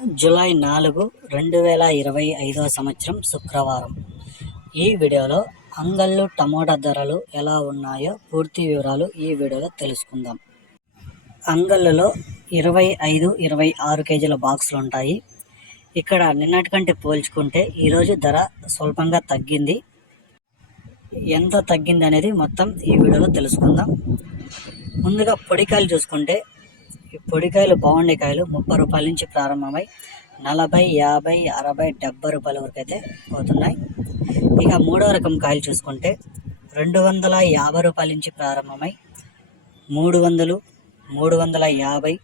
July 4, 2025 సంవత్సరం శుక్రవారం. ఈ వీడియోలో అంగళ్ళు టమోటా ధరలు ఎలా ఉన్నాయో పూర్తి వివరాలు ఈ వీడియోలో తెలుసుకుందాం. అంగళ్ళలో 25, 26 కేజీల బాక్సులు ఉంటాయి. ఇక్కడ నిన్నటి కంటే పోల్చుకుంటే ఈరోజు ధర స్వల్పంగా తగ్గింది. ఎంత తగ్గింది అనేది మొత్తం ఈ వీడియోలో తెలుసుకుందాం. ముందుగా పొడికాయలు చూసుకుంటే ఈ పొడికాయలు బాగుండే కాయలు 30 రూపాయల నుంచి ప్రారంభమై 40, 50, 60, 70 రూపాయల వరకు అయితే పోతున్నాయి. ఇక మూడో రకం కాయలు చూసుకుంటే 250 రూపాయల నుంచి ప్రారంభమై 300, 350,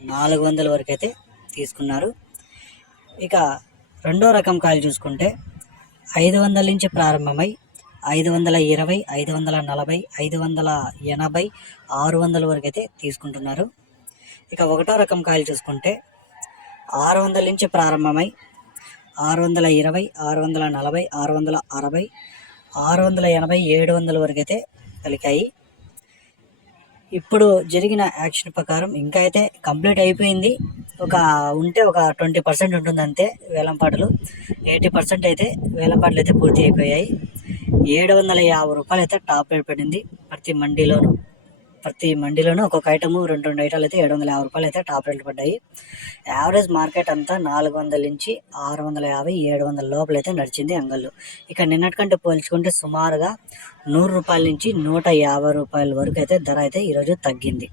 400 వరకు అయితే తీసుకున్నారు. ఇక రెండో రకం కాయలు చూసుకుంటే 500 నుంచి ప్రారంభమై 520, 540, 580, 600 వరకు అయితే తీసుకుంటున్నారు. ఇక ఒకటో రకం కాయలు చూసుకుంటే 600 నుంచి ప్రారంభమై 620, 640, 660, 680, 700 వరకు అయితే పలికాయి. ఇప్పుడు జరిగిన యాక్షన్ ప్రకారం ఇంకా అయితే కంప్లీట్ అయిపోయింది. ఒక 20% ఉంటుంది అంతే. వేలంపాటలు 80% అయితే వేలంపాటలు అయితే పూర్తి అయిపోయాయి. 750 రూపాయలు అయితే టాప్ రేట్ పడింది. ప్రతి మండీలోనూ ఒక్కొక్క ఐటము రెండు ఐటాలు అయితే 750 రూపాయలు అయితే టాప్ రేట్లు పడ్డాయి. యావరేజ్ మార్కెట్ అంతా 400 నుంచి 650, 700 లోపల అయితే నడిచింది అంగళ్ళు. ఇక నిన్నటి కంటే పోల్చుకుంటే సుమారుగా 100 రూపాయల నుంచి 150 రూపాయల వరకు అయితే ధర అయితే ఈరోజు తగ్గింది.